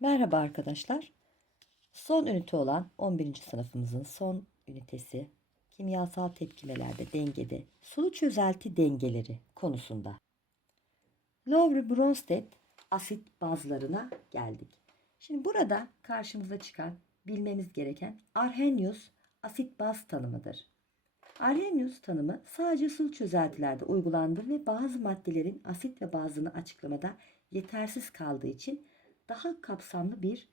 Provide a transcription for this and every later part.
Merhaba arkadaşlar. Son ünite olan 11. sınıfımızın son ünitesi kimyasal tepkimelerde dengede sulu çözelti dengeleri konusunda. Lowry Bronsted asit bazlarına geldik. Şimdi burada karşımıza çıkan bilmemiz gereken Arrhenius asit baz tanımıdır. Arrhenius tanımı sadece sulu çözeltilerde uygulandı ve bazı maddelerin asit ve bazını açıklamada yetersiz kaldığı için daha kapsamlı bir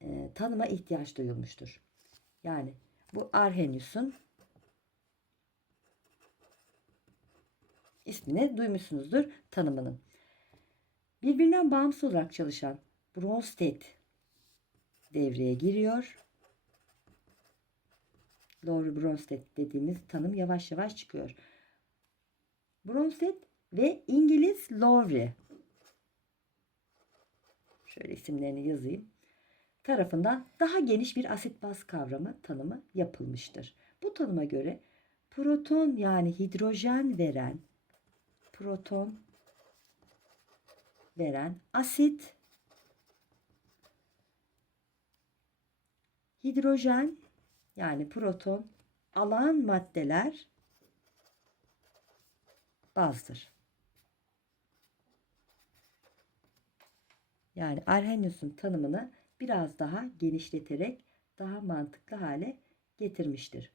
e, tanıma ihtiyaç duyulmuştur. Yani bu Arrhenius'un ismini duymuşsunuzdur tanımının. Birbirinden bağımsız olarak çalışan Bronsted devreye giriyor. Lowry Bronsted dediğimiz tanım yavaş yavaş çıkıyor. Bronsted ve İngiliz Lowry şöyle isimlerini yazayım tarafından daha geniş bir asit baz kavramı tanımı yapılmıştır. Bu tanıma göre proton yani hidrojen veren proton veren asit hidrojen yani proton alan maddeler bazdır. Yani Arrhenius'un tanımını biraz daha genişleterek daha mantıklı hale getirmiştir.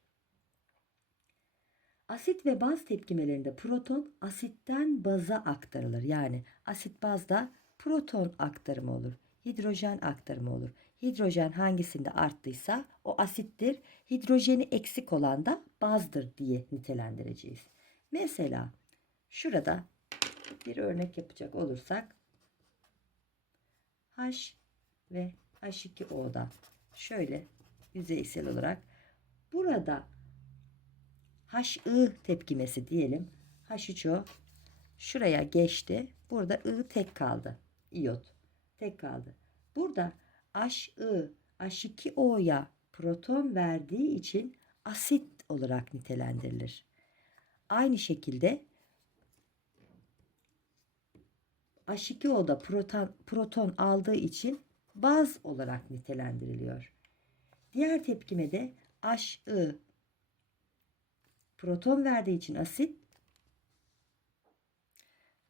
Asit ve baz tepkimelerinde proton asitten baza aktarılır. Yani asit bazda proton aktarımı olur. Hidrojen aktarımı olur. Hidrojen hangisinde arttıysa o asittir. Hidrojeni eksik olan da bazdır diye nitelendireceğiz. Mesela şurada bir örnek yapacak olursak H ve H2O'da şöyle yüzeysel olarak burada HI tepkimesi diyelim. H3O şuraya geçti. Burada I tek kaldı. İyot tek kaldı. Burada HI H2O'ya proton verdiği için asit olarak nitelendirilir. Aynı şekilde H2O'da proton, proton aldığı için baz olarak nitelendiriliyor. Diğer tepkimede HI proton verdiği için asit.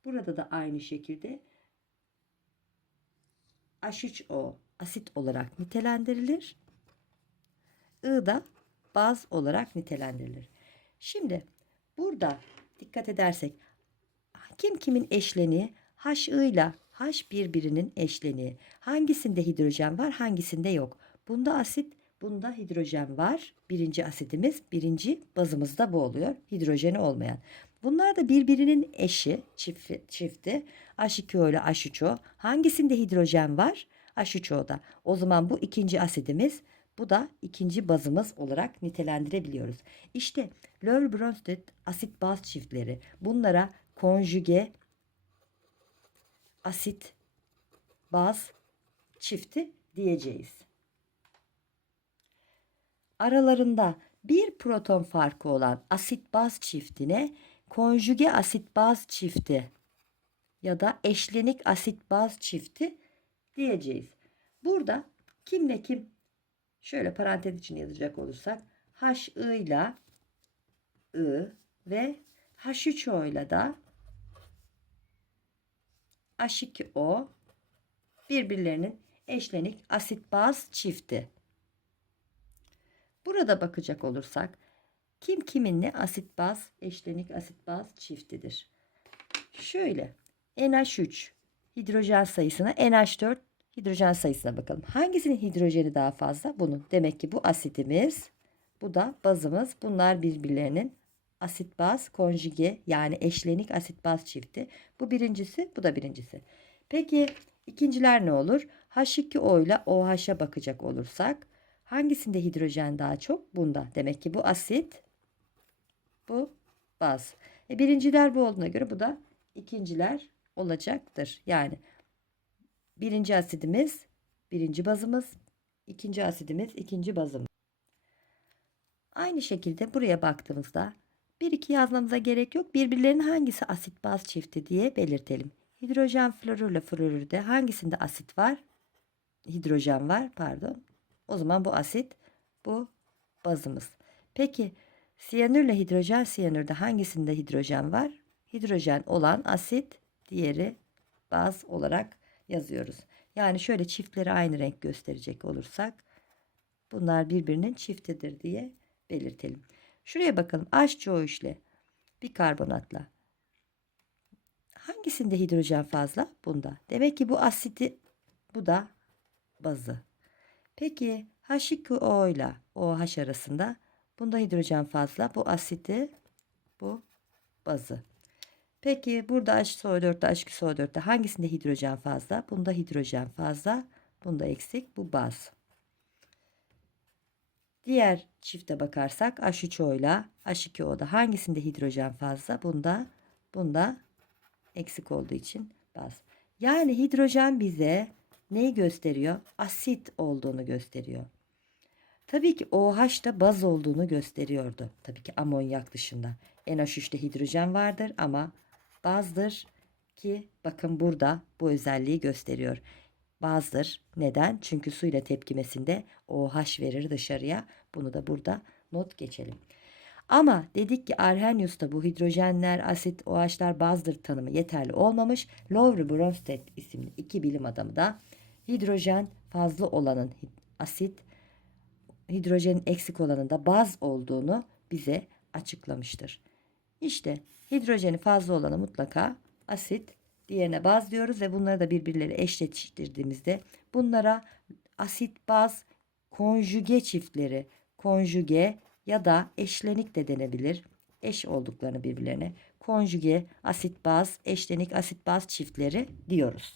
Burada da aynı şekilde H3O asit olarak nitelendirilir. I da baz olarak nitelendirilir. Şimdi burada dikkat edersek kim kimin eşleniği HI ile H birbirinin eşleniği. Hangisinde hidrojen var, hangisinde yok. Bunda asit, bunda hidrojen var. Birinci asidimiz, birinci bazımızda bu oluyor. Hidrojeni olmayan. Bunlar da birbirinin eşi, çifti, çifti. H2O ile H3O. Hangisinde hidrojen var? H3O'da. O zaman bu ikinci asidimiz, bu da ikinci bazımız olarak nitelendirebiliyoruz. İşte Lowry-Bronsted asit baz çiftleri. Bunlara konjüge asit baz çifti diyeceğiz. Aralarında bir proton farkı olan asit baz çiftine konjüge asit baz çifti ya da eşlenik asit baz çifti diyeceğiz. Burada kimle kim şöyle parantez için yazacak olursak HI ile I ve H3O ile da H2O birbirlerinin eşlenik asit baz çifti. Burada bakacak olursak kim kiminle asit baz eşlenik asit baz çiftidir. Şöyle NH3 hidrojen sayısına NH4 hidrojen sayısına bakalım. Hangisinin hidrojeni daha fazla? Bunun. Demek ki bu asitimiz, bu da bazımız. Bunlar birbirlerinin asit baz konjüge yani eşlenik asit baz çifti. Bu birincisi, bu da birincisi. Peki ikinciler ne olur? H2O ile OH'a bakacak olursak hangisinde hidrojen daha çok? Bunda. Demek ki bu asit, bu baz. E birinciler bu olduğuna göre bu da ikinciler olacaktır. Yani birinci asidimiz, birinci bazımız, ikinci asidimiz, ikinci bazımız. Aynı şekilde buraya baktığımızda bir iki yazmamıza gerek yok. Birbirlerinin hangisi asit baz çifti diye belirtelim. Hidrojen florürle florürde hangisinde asit var? hidrojen var pardon. O zaman bu asit bu bazımız. Peki siyanürle hidrojen siyanürde hangisinde hidrojen var? Hidrojen olan asit diğeri baz olarak yazıyoruz. Yani şöyle çiftleri aynı renk gösterecek olursak bunlar birbirinin çiftidir diye belirtelim. Şuraya bakalım H2O ile bir karbonatla hangisinde hidrojen fazla? Bunda. Demek ki bu asiti bu da bazı. Peki H2O ile OH arasında bunda hidrojen fazla. Bu asiti bu bazı. Peki burada H2O4'te H2SO4'te hangisinde hidrojen fazla? Bunda hidrojen fazla. Bunda eksik. Bu baz. Diğer çifte bakarsak H3O ile H2O'da hangisinde hidrojen fazla? Bunda bunda eksik olduğu için baz. Yani hidrojen bize neyi gösteriyor? Asit olduğunu gösteriyor. Tabii ki OH da baz olduğunu gösteriyordu. Tabii ki amonyak dışında. NH3'te hidrojen vardır ama bazdır ki bakın burada bu özelliği gösteriyor. Bazdır. Neden? Çünkü suyla tepkimesinde OH verir dışarıya. Bunu da burada not geçelim. Ama dedik ki Arrhenius'ta bu hidrojenler, asit, OH'lar bazdır tanımı yeterli olmamış. Lowry Bronsted isimli iki bilim adamı da hidrojen fazla olanın asit, hidrojenin eksik olanın da baz olduğunu bize açıklamıştır. İşte hidrojeni fazla olanı mutlaka asit, diğerine baz diyoruz ve bunları da birbirleri eşleştirdiğimizde bunlara asit baz konjüge çiftleri, konjüge ya da eşlenik de denebilir. Eş olduklarını birbirlerine konjüge asit baz, eşlenik asit baz çiftleri diyoruz.